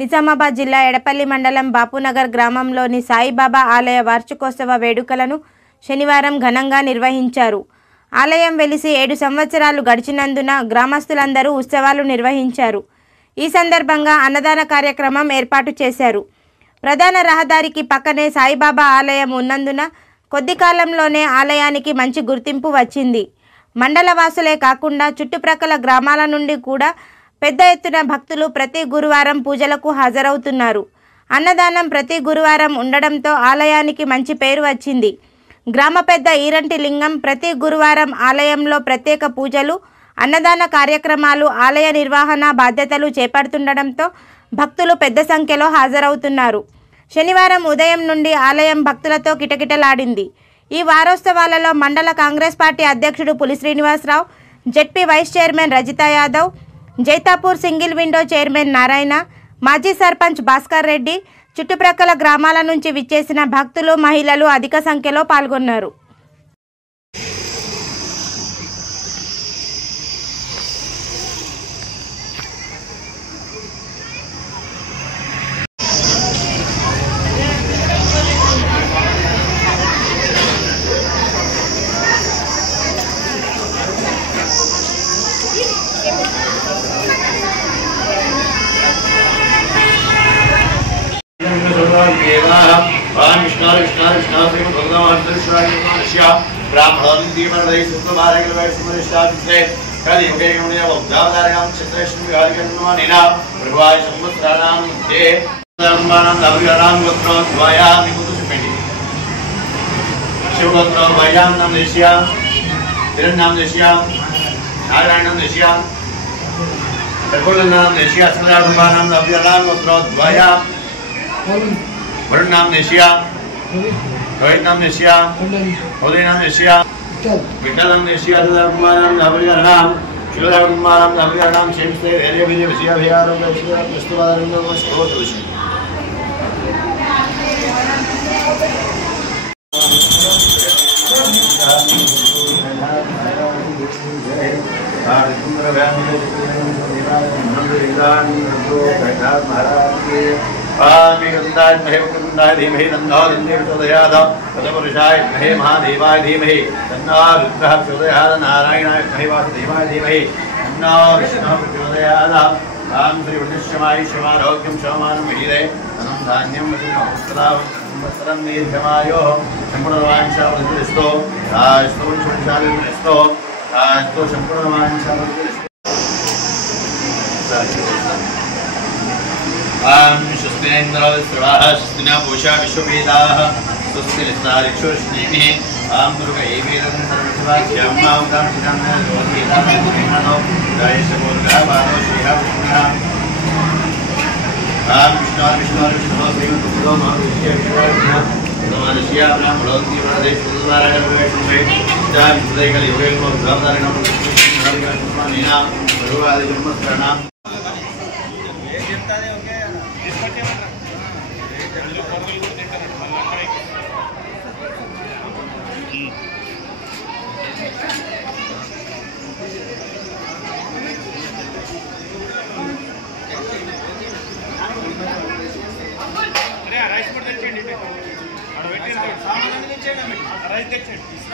నిజామాబాద్ జిల్లా ఎడపల్లి మండలం బాపునగర్ గ్రామంలోని సాయిబాబా ఆలయ వార్షికోత్సవ వేడుకలను శనివారం ఘనంగా నిర్వహించారు. ఆలయం వెలిసి 7 సంవత్సరాలు గడిచినందున గ్రామస్తులందరూ ఉత్సవాలు నిర్వహించారు. ఈ సందర్భంగా అన్నదాన కార్యక్రమం ఏర్పాటు చేశారు. ప్రధాన రహదారికి పక్కనే సాయిబాబా ఆలయం ఉన్నందున కొద్ది కాలంలోనే ఆలయానికి మంచి గుర్తింపు వచ్చింది. మండల వాసులే కాకుండా చుట్టుప్రక్కల గ్రామాల నుండి కూడా పెద్ద ఎత్తున భక్తులు ప్రతి గురువారం పూజలకు హాజరవుతున్నారు. అన్నదానం ప్రతి గురువారం ఉండడంతో ఆలయానికి మంచి పేరు వచ్చింది. గ్రామ పెద్ద ఈరంటి లింగం ప్రతి గురువారం ఆలయంలో ప్రత్యేక పూజలు, అన్నదాన కార్యక్రమాలు, ఆలయ నిర్వహణ బాధ్యతలు చేపడుతుండడంతో భక్తులు పెద్ద సంఖ్యలో హాజరవుతున్నారు. శనివారం ఉదయం నుండి ఆలయం భక్తులతో కిటకిటలాడింది. ఈ వారోత్సవాలలో మండల కాంగ్రెస్ పార్టీ అధ్యక్షుడు Puli Srinivasarao, ZP vice chairman Rajitha Yadav, Jaitapur single window chairman Narayana, మాజీ సర్పంచ్ భాస్కర్ రెడ్డి, చుట్టుప్రక్కల గ్రామాల నుంచి విచ్చేసిన భక్తులు, మహిళలు అధిక సంఖ్యలో పాల్గొన్నారు. वरुण नाम नेशिया, रोहित नाम नेशिया, उदय नाम नेशिया, विठल नाम नेशिया, कुमार नाम धाबरीकर नाम, शिवराम कुमार नाम धाबरीकर नाम, शेमस्ते एरिया विजय विजय बिहार और विजय प्रस्तुवाद को स्कोर दोषी गंधाय महे धीमहि तन्नो रुद्रः प्रचोदयात् तत्पुरुषाय महे महादेवाय धीमहि तन्नो रुद्रः प्रचोदयात् नारायणाय महे वासुदेवाय धीमहि तन्नो विष्णुः प्रचोदयात् आं श्री वृद्धश्रमाय श्रमारोग्यं शोमानं महीरे धनं धान्यं वस्त्रं दीर्घमायोः सम्पूर्णवाञ्छावृद्धिस्तु स्तोषुषालिस्तु सम्पूर्णवाञ्छावृद्धिस्तु स्वस्तिनेन्द्रस्रवाः स्वस्तिना पूषा विश्ववेदाः स्वस्ति निस्तारिक्षोष्णेमिः आं दुर्गैवेदं सर्वशिवाख्यां गां श्रीरामो जयशमूर्घः पादो श्रीः विष्णुः आं विष्णो श्रीमतो महाविष्या ब्राह्मणोक्ति वरदे सुद्वारगर्भे जाविसुदैकलियुगेल्मो भवतारिणं नीना भगवादिब्रह्मस्त्रणां రైస్ కూడా తెచ్చండి, రైస్ తెచ్చండి.